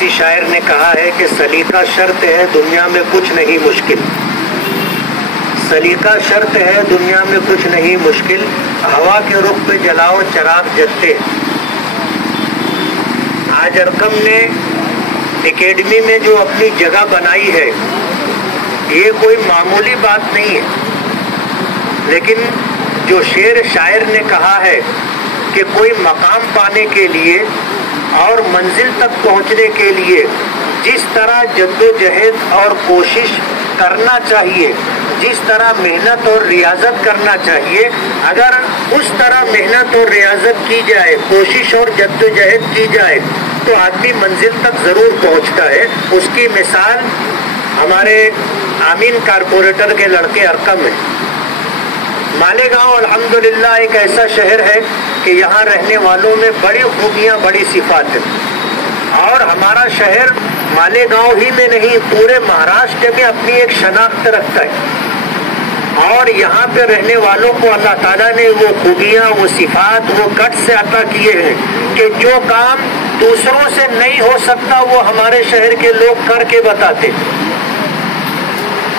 किसी शायर ने कहा है कि सलीका शर्त है दुनिया में कुछ नहीं मुश्किल, सलीका शर्त है दुनिया में कुछ नहीं मुश्किल, हवा के रुख पे जलाओ चराग जलते। आज अरकम ने एकेडमी में जो अपनी जगह बनाई है ये कोई मामूली बात नहीं है, लेकिन जो शेर शायर ने कहा है कि कोई मकाम पाने के लिए और मंजिल तक पहुंचने के लिए जिस तरह जद्दोजहद और कोशिश करना चाहिए, जिस तरह मेहनत और रियाजत करना चाहिए, अगर उस तरह मेहनत और रियाजत की जाए, कोशिश और जद्दोजहद की जाए तो आदमी मंजिल तक ज़रूर पहुंचता है। उसकी मिसाल हमारे आमीन कारपोरेटर के लड़के अरकम है। मालेगांव अल्हम्दुलिल्लाह एक ऐसा शहर है कि यहाँ रहने वालों में बड़ी खूबियाँ, बड़ी सिफात है, और हमारा शहर मालेगांव ही में नहीं पूरे महाराष्ट्र में अपनी एक शनाख्त रखता है, और यहाँ पे रहने वालों को अल्लाह ताला ने वो खूबियाँ, वो सिफात, वो गट से अता किए हैं कि जो काम दूसरों से नहीं हो सकता वो हमारे शहर के लोग करके बताते।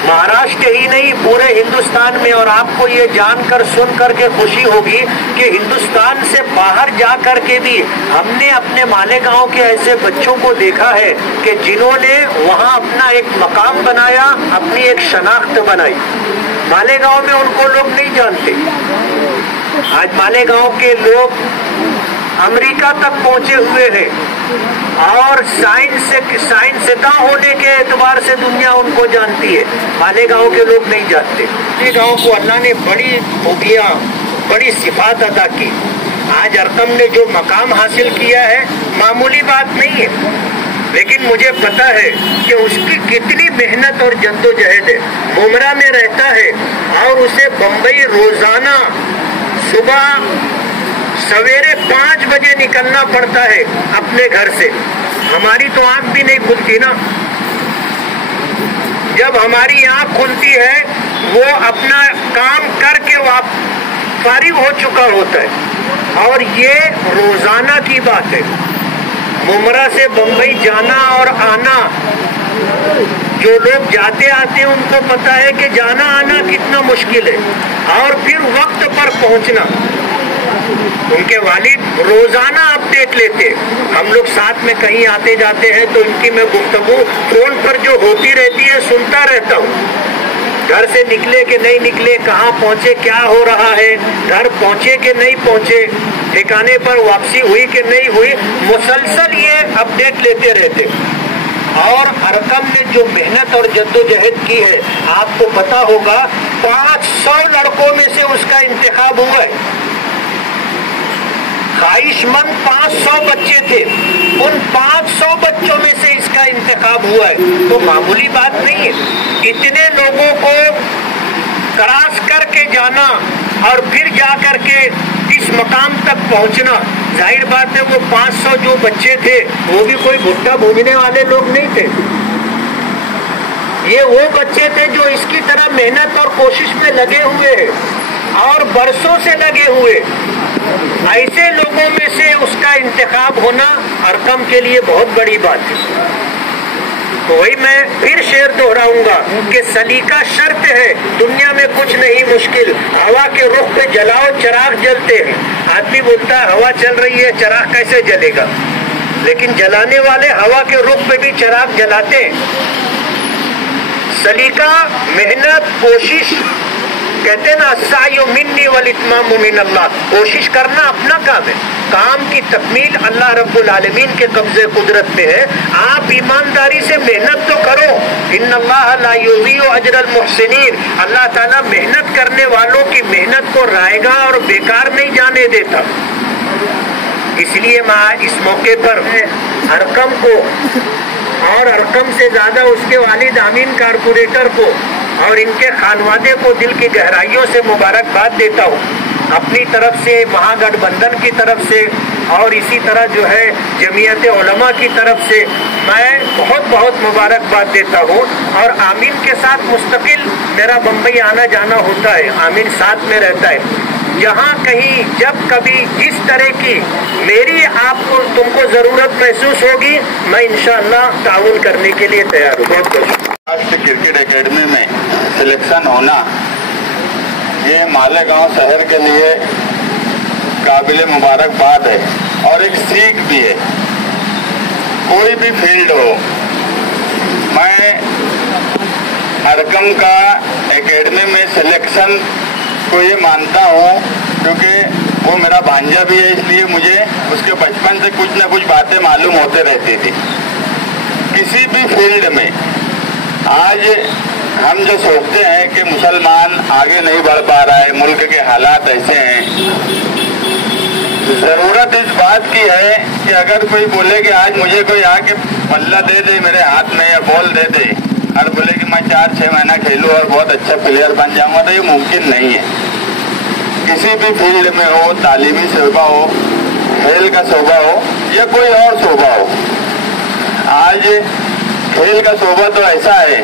महाराष्ट्र ही नहीं पूरे हिंदुस्तान में, और आपको ये जानकर सुन करके खुशी होगी कि हिंदुस्तान से बाहर जा करके भी हमने अपने मालेगांव के ऐसे बच्चों को देखा है कि जिन्होंने वहाँ अपना एक मकाम बनाया, अपनी एक शनाख्त बनाई। मालेगांव में उनको लोग नहीं जानते। आज मालेगांव के लोग अमेरिका तक पहुंचे हुए हैं, और साइंसदा होने के एतबार से दुनिया उनको जानती है। मालेगांव के लोग नहीं जानते। मालेगांव को अल्लाह ने बड़ी खूबियाँ, बड़ी सिफात अदा की। आज अरकम ने जो मकाम हासिल किया है मामूली बात नहीं है, लेकिन मुझे पता है कि उसकी कितनी मेहनत और जद्दोजहद है। मुमरा में रहता है और उसे बम्बई रोजाना सुबह सवेरे 5 बजे निकलना पड़ता है अपने घर से। हमारी तो आंख भी नहीं खुलती ना, जब हमारी आंख खुलती है वो अपना काम करके फारिग हो चुका होता है, और ये रोजाना की बात है। मुमरा से बम्बई जाना और आना, जो लोग जाते आते हैं उनको पता है कि जाना आना कितना मुश्किल है, और फिर वक्त पर पहुंचना। उनके वालिद रोजाना अपडेट लेते। हम लोग साथ में कहीं आते जाते हैं तो इनकी मैं गुफ्तगू फोन पर जो होती रहती है सुनता रहता हूँ। घर से निकले कि नहीं निकले, कहाँ पहुँचे, क्या हो रहा है, घर पहुँचे कि नहीं पहुँचे, ठिकाने पर वापसी हुई कि नहीं हुई, मुसलसल ये अपडेट लेते रहते। और अरकम ने जो मेहनत और जद्दोजहद की है, आपको पता होगा 500 लड़कों में से उसका इंतखाब हुआ है। ख्वाहिशमंद 500 बच्चे थे, उन 500 बच्चों में से इसका इंतखाब हुआ है। तो मामूली बात नहीं है। इतने लोगों को क्रॉस करके जाना और फिर जा करके इस मकाम तक पहुंचना, जाहिर बात है वो 500 जो बच्चे थे वो भी कोई भुट्टा भूनने वाले लोग नहीं थे। ये वो बच्चे थे जो इसकी तरह मेहनत और कोशिश में लगे हुए हैं, और बरसों से लगे हुए। ऐसे लोगों में से उसका इंतखाब होना अरकम के लिए बहुत बड़ी बात है। तो वही मैं फिर शेर दोहराऊंगा कि सलीका शर्त है दुनिया में कुछ नहीं मुश्किल, हवा के रुख पे जलाओ चराग जलते हैं। आदमी बोलता है हवा चल रही है चराग कैसे जलेगा, लेकिन जलाने वाले हवा के रुख पे भी चराग जलाते हैं। सलीका, मेहनत, कोशिश, कहते ना सायो मिन्नी वल इत्मामु मिनल्लाह, कोशिश करना अपना काम है, काम की तकमील अल्लाह रब्बुल आलमीन के कब्जे कुदरत में है। आप ईमानदारी से मेहनत तो करो, इन्नल्लाह ला युज़ीउ अजरल मुहसिनीन, अल्लाह ताला मेहनत करने वालों की मेहनत को रायगा और बेकार नहीं जाने देता। इसलिए मैं इस मौके पर अरकम को और अरकम से ज्यादा उसके वालिद आमीन कारपोरेटर को और इनके खानवादे को दिल की गहराइयों से मुबारकबाद देता हूँ। अपनी तरफ से, महागठबंधन की तरफ से, और इसी तरह जो है जमीयत उलमा की तरफ से मैं बहुत बहुत मुबारकबाद देता हूँ। और आमीन के साथ मुस्तकिल मेरा बम्बई आना जाना होता है, आमीन साथ में रहता है। जहाँ कहीं जब कभी जिस तरह की मेरी आपको तुमको जरूरत महसूस होगी, मैं इंशाअल्लाह ताउन करने के लिए तैयार हूँ। बहुत बहुत राष्ट्रीय क्रिकेट एकेडमी में सिलेक्शन होना ये मालेगांव शहर के लिए काबिल मुबारकबाद है और एक सीख भी है। कोई भी फील्ड हो, मैं अरकम का एकेडमी में सिलेक्शन को ये मानता हूँ क्योंकि वो मेरा भांजा भी है, इसलिए मुझे उसके बचपन से कुछ न कुछ बातें मालूम होते रहती थी। किसी भी फील्ड में आज हम जो सोचते हैं कि मुसलमान आगे नहीं बढ़ पा रहा है, मुल्क के हालात ऐसे हैं, जरूरत इस बात की है कि अगर कोई बोले कि आज मुझे कोई आके बल्ला दे दे मेरे हाथ में या बॉल दे दे और बोले कि मैं 4-6 महीना खेलूं और बहुत अच्छा प्लेयर बन जाऊंगा, तो ये मुमकिन नहीं है। किसी भी फील्ड में हो, तालीमी शोबा हो, खेल का शोबा हो या कोई और शोबा हो, आज खेल का शोबा तो ऐसा है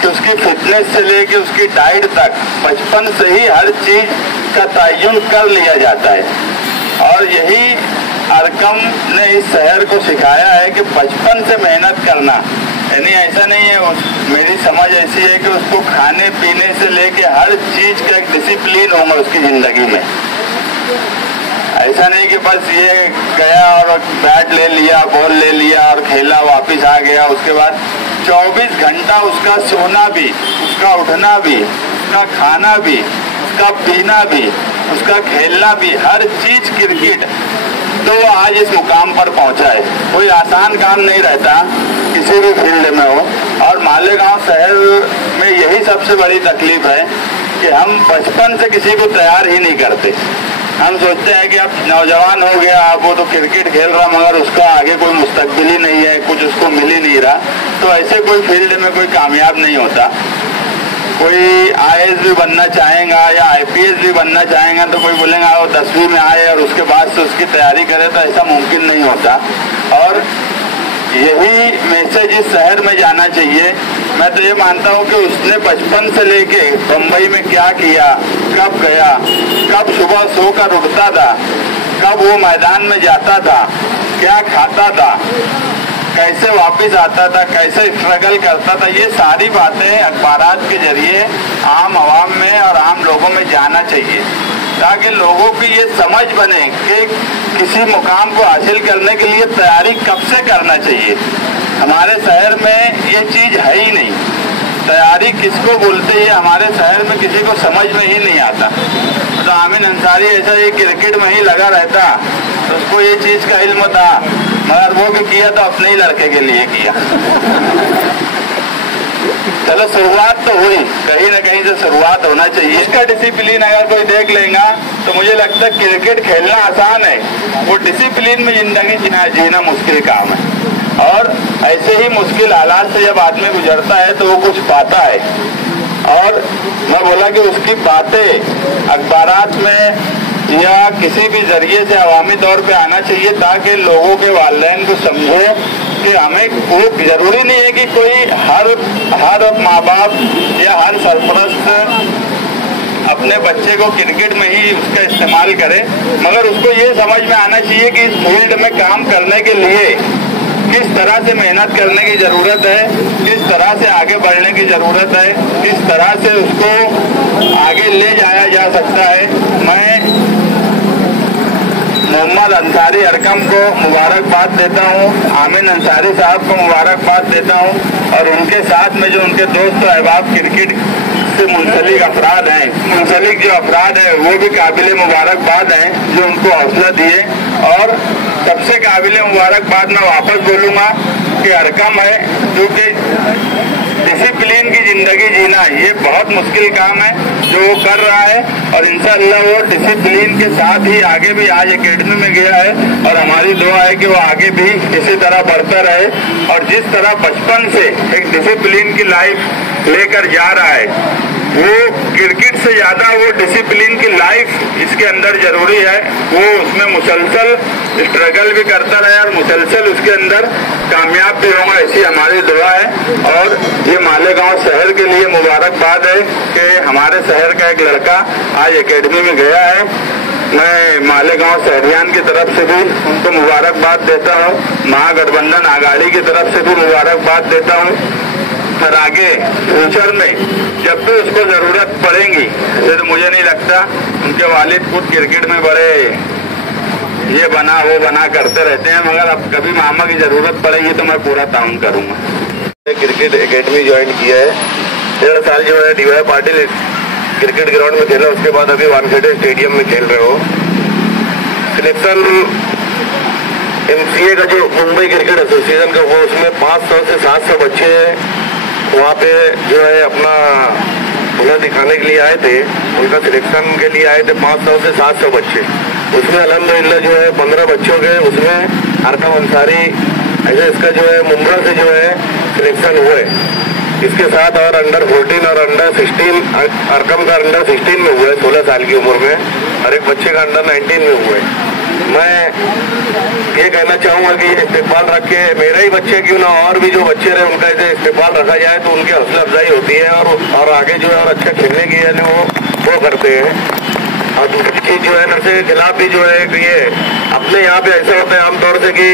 कि उसकी फिटनेस से लेके उसकी डाइट तक बचपन से ही हर चीज का तयन कर लिया जाता है। और यही अरकम ने इस शहर को सिखाया है कि बचपन से मेहनत करना, यानी ऐसा नहीं है, मेरी समझ ऐसी है कि उसको खाने पीने से लेके हर चीज का एक डिसिप्लिन होगा उसकी जिंदगी में। ऐसा नहीं कि बस ये गया और बैट ले लिया, बॉल ले लिया और खेला, वापस आ गया, उसके बाद 24 घंटा उसका सोना भी, उसका उठना भी, उसका खाना भी, उसका पीना भी, उसका खेलना भी, हर चीज क्रिकेट, तो वो आज इस मुकाम पर पहुंचा है। कोई आसान काम नहीं रहता किसी भी फील्ड में हो। और मालेगांव शहर में यही सबसे बड़ी तकलीफ है कि हम बचपन से किसी को तैयार ही नहीं करते। हम सोचते हैं कि अब नौजवान हो गया, अब वो तो क्रिकेट खेल रहा मगर उसका आगे कोई मुस्तकबिल ही नहीं है, कुछ उसको मिल ही नहीं रहा, तो ऐसे कोई फील्ड में कोई कामयाब नहीं होता। कोई IAS भी बनना चाहेगा या IPS भी बनना चाहेगा तो कोई बोलेगा वो 10वीं में आए और उसके बाद से उसकी तैयारी करे, तो ऐसा मुमकिन नहीं होता। और यही मैसेज इस शहर में जाना चाहिए। मैं तो ये मानता हूँ कि उसने बचपन से लेके बम्बई में क्या किया, कब गया, कब सुबह सोकर उठता था, कब वो मैदान में जाता था, क्या खाता था, कैसे वापस आता था, कैसे स्ट्रगल करता था, ये सारी बातें अखबारात के जरिए आम आवाम में और आम लोगों में जाना चाहिए, ताकि लोगों की ये समझ बने कि किसी मुकाम को हासिल करने के लिए तैयारी कब से करना चाहिए। हमारे शहर में ये चीज है ही नहीं, तैयारी किसको बोलते हैं हमारे शहर में किसी को समझ में ही नहीं आता। तो आमिन अंसारी ऐसा ये क्रिकेट में ही लगा रहता तो उसको ये चीज का इल्म था, मगर वो भी किया तो अपने ही लड़के के लिए किया। चलो शुरुआत तो हुई, कहीं ना कहीं से शुरुआत होना चाहिए। इसका डिसिप्लिन अगर कोई देख लेगा तो मुझे लगता है क्रिकेट खेलना आसान है, वो डिसिप्लिन में जिंदगी जीना मुश्किल काम है। और ऐसे ही मुश्किल हालात से जब आदमी गुजरता है तो वो कुछ पाता है। और मैं बोला कि उसकी बातें अखबारात में या किसी भी जरिए से अवामी तौर पे आना चाहिए, ताकि लोगों के वालिदैन को समझे कि हमें वो जरूरी नहीं है कि कोई हर माँ बाप या हर सरपरस्त अपने बच्चे को क्रिकेट में ही उसका इस्तेमाल करे, मगर उसको ये समझ में आना चाहिए कि इस फील्ड में काम करने के लिए किस तरह से मेहनत करने की जरूरत है, किस तरह से आगे बढ़ने की जरूरत है, किस तरह से उसको आगे ले जाया जा सकता है। मैं मोहम्मद अंसारी अरकम को मुबारकबाद देता हूँ, आमिन अंसारी साहब को मुबारकबाद देता हूँ, और उनके साथ में जो उनके दोस्त अहबाब क्रिकेट से मुंसलिक अफराद हैं, मुंसलिक जो अफराद हैं वो भी काबिल मुबारकबाद हैं जो उनको हौसला दिए। और सबसे काबिल मुबारकबाद मैं वापस बोलूँगा कि अरकम है, जो कि डिसिप्लिन की जिंदगी जीना ये बहुत मुश्किल काम है जो वो कर रहा है, और इंशाअल्लाह वो डिसिप्लिन के साथ ही आगे भी आज एकेडमी में गया है, और हमारी दुआ है कि वो आगे भी इसी तरह बढ़ता रहे। और जिस तरह बचपन से एक डिसिप्लिन की लाइफ लेकर जा रहा है, वो क्रिकेट से ज्यादा वो डिसिप्लिन की लाइफ इसके अंदर जरूरी है। वो उसमें मुसलसल स्ट्रगल भी करता रहे और मुसलसल उसके अंदर कामयाब भी होगा, ऐसी हमारी दुआ है। और ये मालेगांव शहर के लिए मुबारकबाद है कि हमारे शहर का एक लड़का आज एकेडमी में गया है। मैं मालेगांव सहरियान की तरफ से भी उनको मुबारकबाद देता हूँ, महागठबंधन आघाड़ी की तरफ से भी मुबारकबाद देता हूँ। और आगे फ्यूचर में जब भी उसको जरूरत पड़ेगी, तो मुझे नहीं लगता, उनके वालिद खुद क्रिकेट में बड़े ये बना वो बना करते रहते हैं, मगर अब कभी मामा की जरूरत पड़ेगी तो मैं पूरा ताउन करूंगा। क्रिकेट एकेडमी ज्वाइन किया है, 1.5 साल जो है DY पाटिल क्रिकेट ग्राउंड में खेला, उसके बाद अभी वानखेड़े स्टेडियम में खेल रहे हो। सिलेक्शन MCA का जो मुंबई क्रिकेट एसोसिएशन का, वो उसमें 500 से 700 बच्चे वहाँ पे जो है अपना हुनर दिखाने के लिए आए थे, उनका सिलेक्शन के लिए आए थे 500 से 700 बच्चे। उसमें अल्हम्दुलिल्लाह जो है 15 बच्चों के उसमें अरकम अंसारी ऐसे इसका जो है मुंब्रा से जो है सिलेक्शन हुए। इसके साथ और अंडर 14 और अंडर 16, अरकम का अंडर 16 में हुआ है 16 साल की उम्र में, और एक बच्चे का अंडर 19 में हुआ है। मैं ये कहना चाहूँगा कि इस्तेकबाल रख के मेरे ही बच्चे क्यों ना और भी जो बच्चे रहे उनका ऐसे इस्तेकबाल रखा जाए तो उनकी हौसला अफजाई होती है और आगे जो है और अच्छा खेलने की यानी वो करते हैं। और दूसरी चीज जो है नशे के खिलाफ भी जो है कि ये अपने यहाँ पे ऐसा होता है आमतौर से कि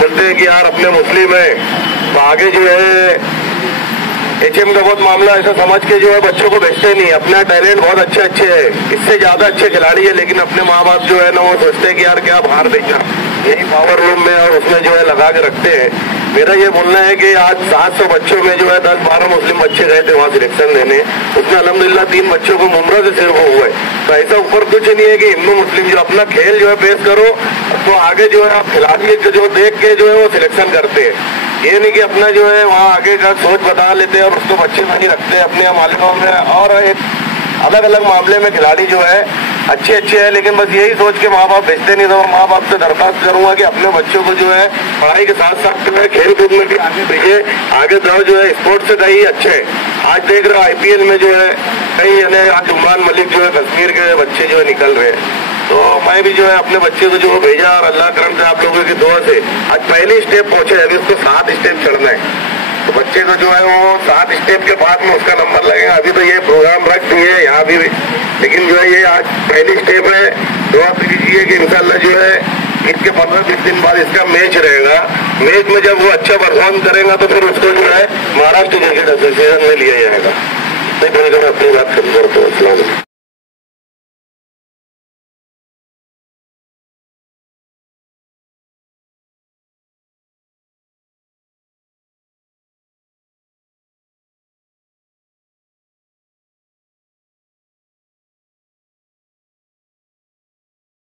बोलते हैं कि यार अपने मुस्लिम है, तो आगे जो है HM का बहुत मामला ऐसा समझ के जो है बच्चों को भेजते नहीं। अपना टैलेंट बहुत अच्छे है, इससे ज्यादा अच्छे खिलाड़ी है, लेकिन अपने माँ बाप जो है ना वो सोचते हैं कि यार क्या बाहर देगा, यही पावर रूम में और उसमें जो है लगा के रखते हैं। मेरा ये बोलना है कि आज 700 बच्चों में जो है 10-12 मुस्लिम बच्चे गए थे वहाँ सिलेक्शन देने, उसमें अल्हम्दुलिल्लाह 3 बच्चों को मुमरा से सिर्फ हुए। तो ऐसा ऊपर कुछ नहीं है कि हिंदू मुस्लिम, जो अपना खेल जो है पेश करो तो आगे जो है आप खिलाड़ी जो देख के जो है वो सिलेक्शन करते हैं। ये नहीं कि अपना जो है वहाँ आगे का सोच बता लेते हैं और उसको बच्चे नहीं रखते अपने यहाँ मालिकों में। और एक अलग अलग मामले में खिलाड़ी जो है अच्छे है, लेकिन बस यही सोच के माँ बाप भेजते नहीं। तो माँ बाप से दरख्वास्त करूंगा कि अपने बच्चों को जो है पढ़ाई के साथ साथ जो है खेल कूद में भी आगे भेजे, आगे जाओ जो है स्पोर्ट्स से कहीं अच्छे। आज देख रहे हो IPL में जो है कई आज उमरान मलिक जो है कश्मीर के बच्चे जो है निकल रहे हैं। तो मैं भी जो है अपने बच्चे को जो भेजा और अल्लाह करम से आप लोगों की दुआ से आज पहली स्टेप पहुंचे, अभी उसको 7 स्टेप चढ़ना है। तो बच्चे को जो है वो 7 स्टेप के बाद में उसका नंबर लगेगा। अभी तो ये प्रोग्राम रख दिए यहाँ भी, लेकिन जो है ये आज पहली स्टेप है। दुआ कीजिए कि इंशाल्लाह जो है इसके 15-20 दिन बाद इसका मैच रहेगा। मैच में जब वो अच्छा परफॉर्म करेगा तो फिर उसको जो है महाराष्ट्र क्रिकेट एसोसिएशन में लिया जाएगा। मैं अपनी बात खत्म करता हूँ।